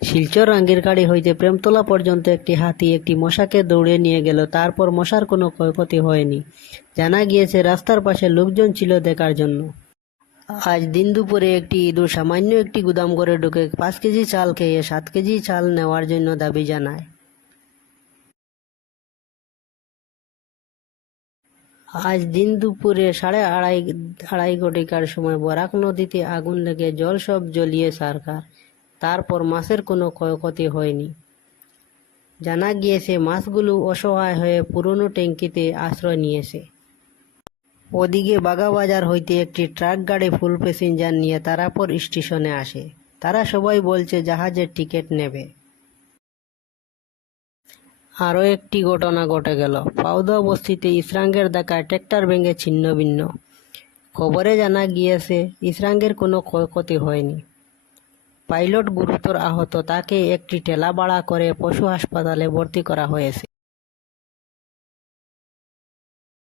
শিলচর রাঙ্গিরখাড়ি হইতে প্রেমতলা পর্যন্ত একটি হাতি একটি মশাকে দৌড়ে নিয়ে গেল। তারপর মশার কোনো ক্ষয়ক্ষতি হয়নি। জানা গিয়েছে রাস্তার পাশে লোকজন ছিল দেখার জন্য। আজ দিন দুপুরে একটি ইঁদুর সামান্য একটি গুদামঘরে ঢুকে 5 কেজি চাল খেয়ে 7 কেজি চাল নেওয়ার জন্য দাবি জানায়। আজ দিন দুপুরে 2:30 ঘটিকার সময় বরাক নদীতে আগুন লেগে জল সব জ্বলিয়ে ছারখার। তারপর মাছের কোনো ক্ষয়ক্ষতি হয়নি। জানা গিয়েছে মাছগুলো অসহায় হয়ে পুরনো ট্যাঙ্কিতে আশ্রয় নিয়েছে। ওদিকে বাগাবাজার হইতে একটি ট্রাক গাড়ি ফুল প্যাসেঞ্জার নিয়ে তারাপুর স্টেশনে আসে। তারা সবাই বলছে জাহাজের টিকিট নেবে। আরও একটি ঘটনা ঘটে গেল। পাউদা বস্তিতে ইসরাঙ্গের ধাক্কায় ট্র্যাক্টর ভেঙে ছিন্ন ভিন্ন। খবরে জানা গিয়েছে ইসরাঙ্গের কোনো ক্ষয়ক্ষতি হয়নি। পাইলট গুরুতর আহত, তাকে একটি ঠেলা ভাড়া করে পশু হাসপাতালে ভর্তি করা হয়েছে।